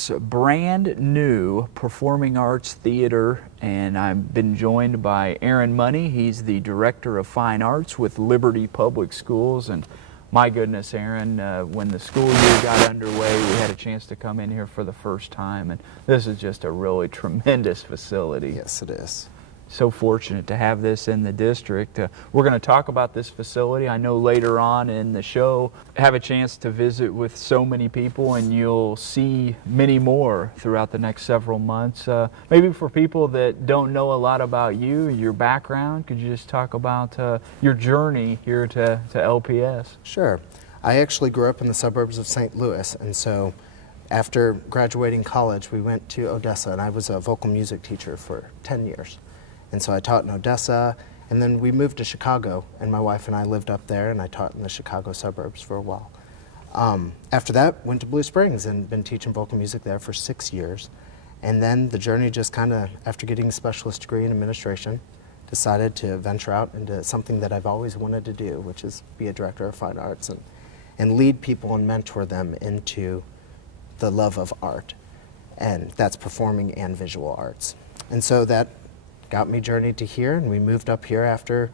It's a brand new performing arts theater, and I've been joined by Aaron Money. He's the Director of Fine Arts with Liberty Public Schools. And my goodness, Aaron, when the school year got underway, we had a chance to come in here for the first time, and this is just a really tremendous facility. Yes, it is. So fortunate to have this in the district. We're going to talk about this facility. I know later on in the show, have a chance to visit with so many people, and you'll see many more throughout the next several months. Maybe for people that don't know a lot about you, your background, could you just talk about your journey here to LPS? Sure. I actually grew up in the suburbs of St. Louis, and so after graduating college, we went to Odessa, and I was a vocal music teacher for 10 years. And so I taught in Odessa, and then we moved to Chicago, and my wife and I lived up there, and I taught in the Chicago suburbs for a while. After that, went to Blue Springs and been teaching vocal music there for 6 years. And then the journey just kind of, after getting a specialist degree in administration, decided to venture out into something that I've always wanted to do, which is be a director of fine arts and lead people and mentor them into the love of art. And that's performing and visual arts. And so that got me journeyed to here, and we moved up here after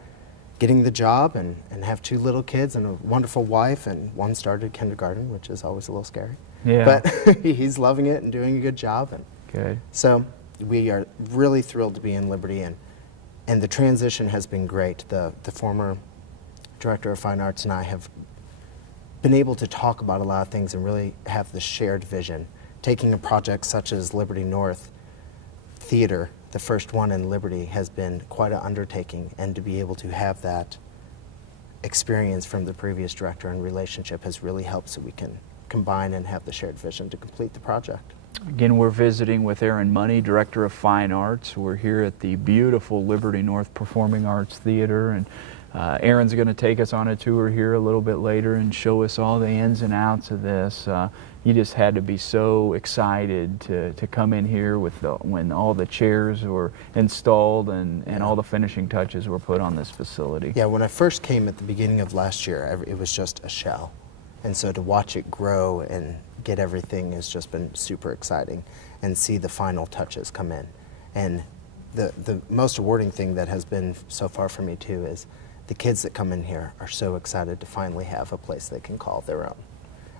getting the job and have 2 little kids and a wonderful wife, and one started kindergarten, which is always a little scary. Yeah. But he's loving it and doing a good job. And Good. so we are really thrilled to be in Liberty, and the transition has been great. The former director of fine arts and I have been able to talk about a lot of things and really have the shared vision. Taking a project such as Liberty North Theater, the first one in Liberty, has been quite an undertaking, and to be able to have that experience from the previous director and relationship has really helped, so we can combine and have the shared vision to complete the project. Again, we're visiting with Aaron Money, Director of Fine Arts. We're here at the beautiful Liberty North Performing Arts Theater, and Aaron's going to take us on a tour here a little bit later and show us all the ins and outs of this. You just had to be so excited to come in here with when all the chairs were installed and all the finishing touches were put on this facility. Yeah, when I first came at the beginning of last year, it was just a shell. And so to watch it grow and get everything has just been super exciting, and see the final touches come in. And the most rewarding thing that has been so far for me too is the kids that come in here are so excited to finally have a place they can call their own.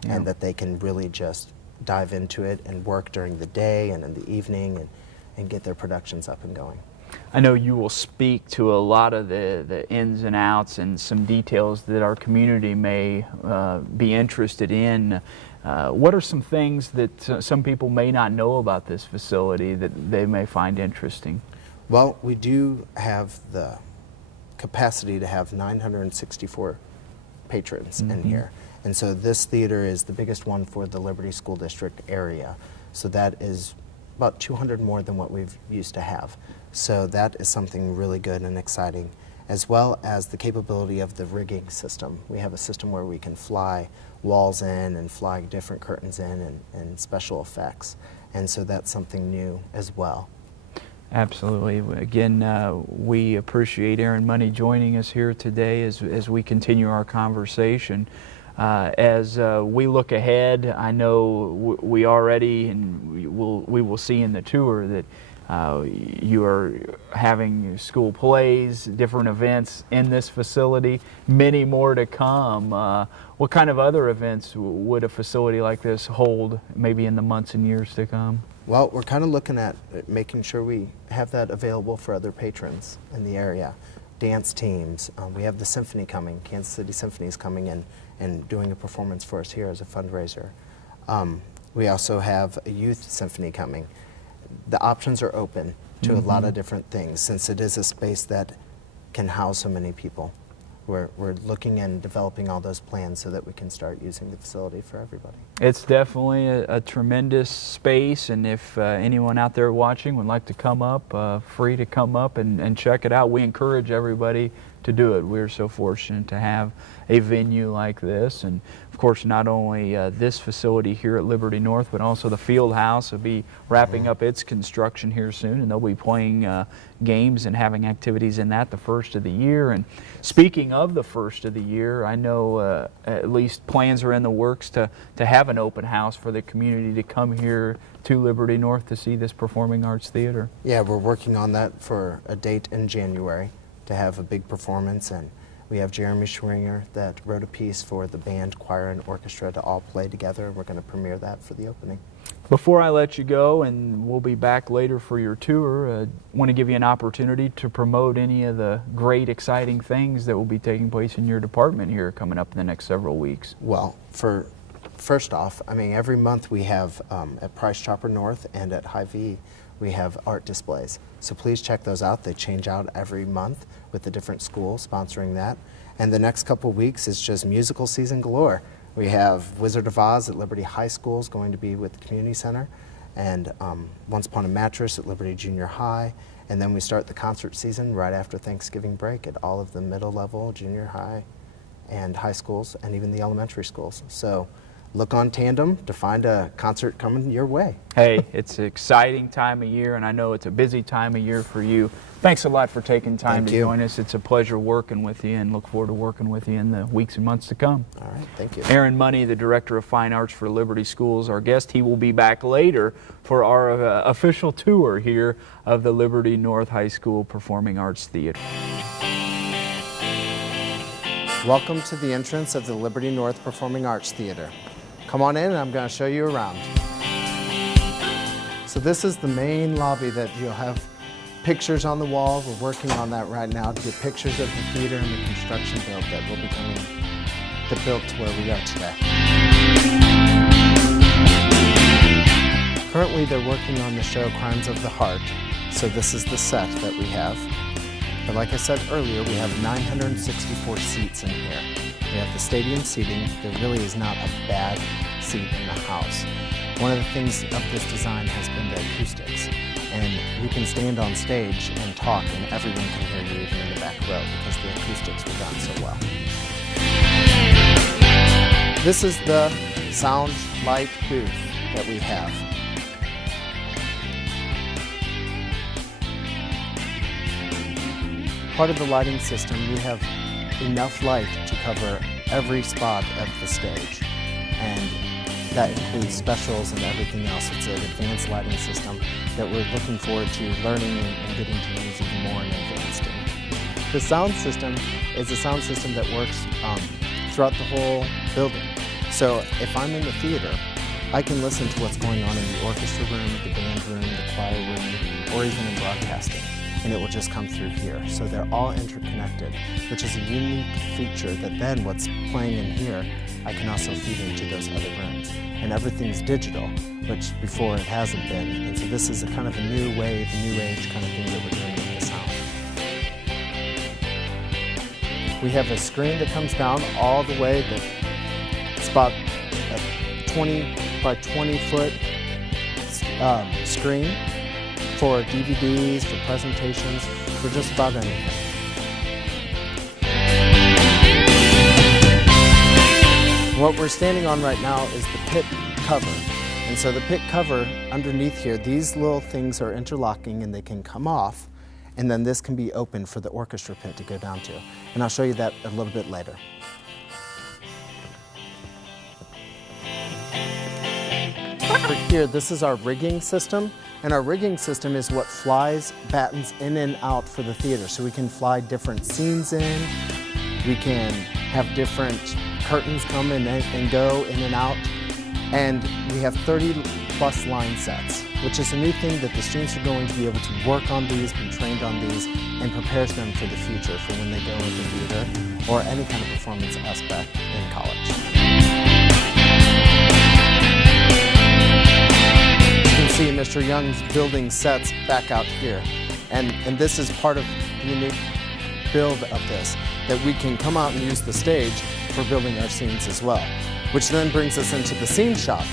Yeah. And that they can really just dive into it and work during the day and in the evening and get their productions up and going. I know you will speak to a lot of the ins and outs and some details that our community may be interested in. What are some things that some people may not know about this facility that they may find interesting? Well, we do have the capacity to have 964 patrons in here. And so this theater is the biggest one for the Liberty School District area. So that is about 200 more than what we've used to have. So that is something really good and exciting, as well as the capability of the rigging system. We have a system where we can fly walls in and fly different curtains in and special effects. And so that's something new as well. Absolutely. Again, we appreciate Aaron Money joining us here today as we continue our conversation. As we look ahead, I know we already, and we will see in the tour that you are having school plays, different events in this facility, many more to come. What kind of other events would a facility like this hold maybe in the months and years to come? Well, we're kind of looking at making sure we have that available for other patrons in the area. Dance teams. We have the symphony coming. Kansas City Symphony is coming in and doing a performance for us here as a fundraiser. We also have a youth symphony coming. The options are open to a lot of different things, since it is a space that can house so many people. We're looking and developing all those plans so that we can start using the facility for everybody. It's definitely a tremendous space, and if anyone out there watching would like to come up, free to come up and check it out. We encourage everybody to do it. We're so fortunate to have a venue like this, and of course, not only this facility here at Liberty North, but also the field house will be wrapping up its construction here soon, and they'll be playing games and having activities in that the first of the year. And speaking of the first of the year, I know at least plans are in the works to have an open house for the community to come here to Liberty North to see this performing arts theater. Yeah, we're working on that for a date in January to have a big performance, and we have Jeremy Schwinger that wrote a piece for the band, choir, and orchestra to all play together. We're going to premiere that for the opening. Before I let you go, and we'll be back later for your tour, I want to give you an opportunity to promote any of the great, exciting things that will be taking place in your department here coming up in the next several weeks. Well, first off, I mean, every month we have at Price Chopper North and at Hy-Vee, we have art displays. So please check those out. They change out every month with the different schools sponsoring that. And the next couple of weeks is just musical season galore. We have Wizard of Oz at Liberty High School is going to be with the Community Center, and Once Upon a Mattress at Liberty Junior High. And then we start the concert season right after Thanksgiving break at all of the middle level, junior high, and high schools, and even the elementary schools. So look on Tandem to find a concert coming your way. Hey, it's an exciting time of year, and I know it's a busy time of year for you. Thanks a lot for taking time to join us. It's a pleasure working with you, and look forward to working with you in the weeks and months to come. All right, thank you. Aaron Money, the Director of Fine Arts for Liberty Schools, our guest. He will be back later for our official tour here of the Liberty North High School Performing Arts Theater. Welcome to the entrance of the Liberty North Performing Arts Theater. Come on in and I'm going to show you around. So this is the main lobby that you'll have pictures on the wall. We're working on that right now to get pictures of the theater and the construction build that will be coming built to where we are today. Currently they're working on the show Crimes of the Heart. So this is the set that we have. But like I said earlier, we have 964 seats in here. We have the stadium seating. There really is not a bad seat in the house. One of the things of this design has been the acoustics. And you can stand on stage and talk and everyone can hear you even in the back row because the acoustics were done so well. This is the sound light booth that we have. Part of the lighting system, we have enough light to cover every spot of the stage, and that includes specials and everything else. It's an advanced lighting system that we're looking forward to learning and getting to use even more in advanced. The sound system is a sound system that works throughout the whole building. So if I'm in the theater, I can listen to what's going on in the orchestra room, the band room, the choir room, or even in broadcasting, and it will just come through here. So they're all interconnected, which is a unique feature that then what's playing in here, I can also feed into those other rooms. And everything's digital, which before it hasn't been. And so this is a kind of a new wave, new age kind of thing that we're doing with the sound. We have a screen that comes down all the way. It's about a 20 by 20 foot screen for DVDs, for presentations, for just about anything. What we're standing on right now is the pit cover. And so the pit cover underneath here, these little things are interlocking and they can come off, and then this can be open for the orchestra pit to go down to. And I'll show you that a little bit later. For here, this is our rigging system. And our rigging system is what flies battens in and out for the theater. So we can fly different scenes in, we can have different curtains come in and go in and out. And we have 30 plus line sets, which is a new thing that the students are going to be able to work on these, be trained on these, and prepares them for the future, for when they go into theater or any kind of performance aspect in college. See Mr. Young's building sets back out here, and this is part of the unique build of this, that we can come out and use the stage for building our scenes as well, which then brings us into the scene shop.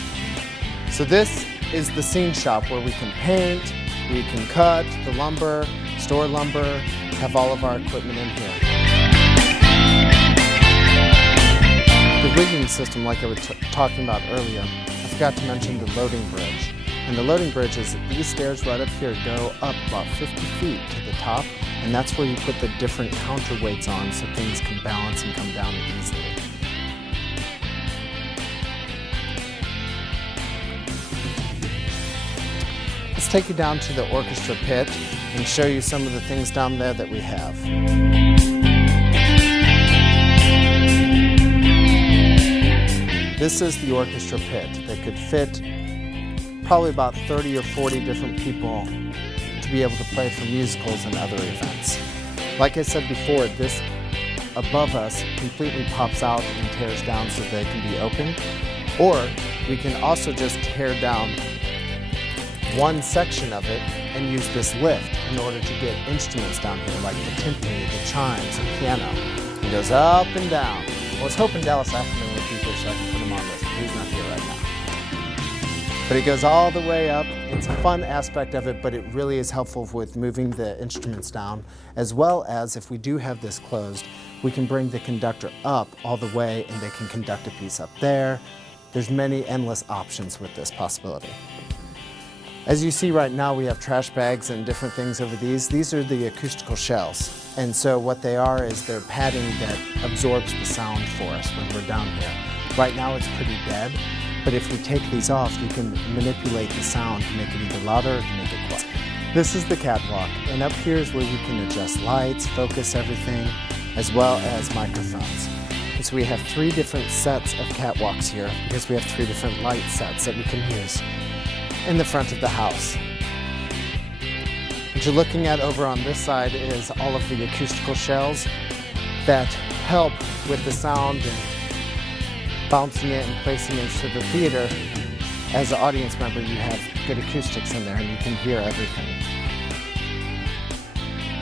So this is the scene shop where we can paint, we can cut the lumber, store lumber, have all of our equipment in here. The the rigging system, like I was talking about earlier, I forgot to mention the loading bridge. And the loading bridge is these stairs right up here go up about 50 feet to the top, and that's where you put the different counterweights on so things can balance and come down easily. Let's take you down to the orchestra pit and show you some of the things down there that we have. This is the orchestra pit that could fit probably about 30 or 40 different people to be able to play for musicals and other events. Like I said before, this above us completely pops out and tears down so they can be open. Or we can also just tear down one section of it and use this lift in order to get instruments down here like the timpani, the chimes, the piano. It goes up and down. I was hoping Dallas Ackerman would be here so I could put him on this, but he's not here right now. But it goes all the way up. It's a fun aspect of it, but it really is helpful with moving the instruments down, as well as if we do have this closed, we can bring the conductor up all the way and they can conduct a piece up there. There's many endless options with this possibility. As you see right now, we have trash bags and different things over these. These are the acoustical shells. And so what they are is they're padding that absorbs the sound for us when we're down here. Right now it's pretty dead, but if we take these off, you can manipulate the sound to make it either louder or to make it quiet. This is the catwalk, and up here is where you can adjust lights, focus everything, as well as microphones. And so we have 3 different sets of catwalks here because we have 3 different light sets that we can use in the front of the house. What you're looking at over on this side is all of the acoustical shells that help with the sound and bouncing it and placing it into the theater. As an audience member, you have good acoustics in there and you can hear everything.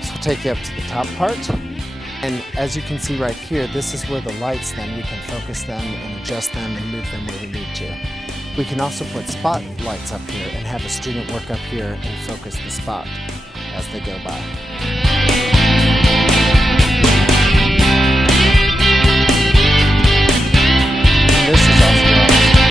So I'll take you up to the top part. And as you can see right here, this is where the lights then, we can focus them and adjust them and move them where we need to. We can also put spotlights up here and have a student work up here and focus the spot as they go by.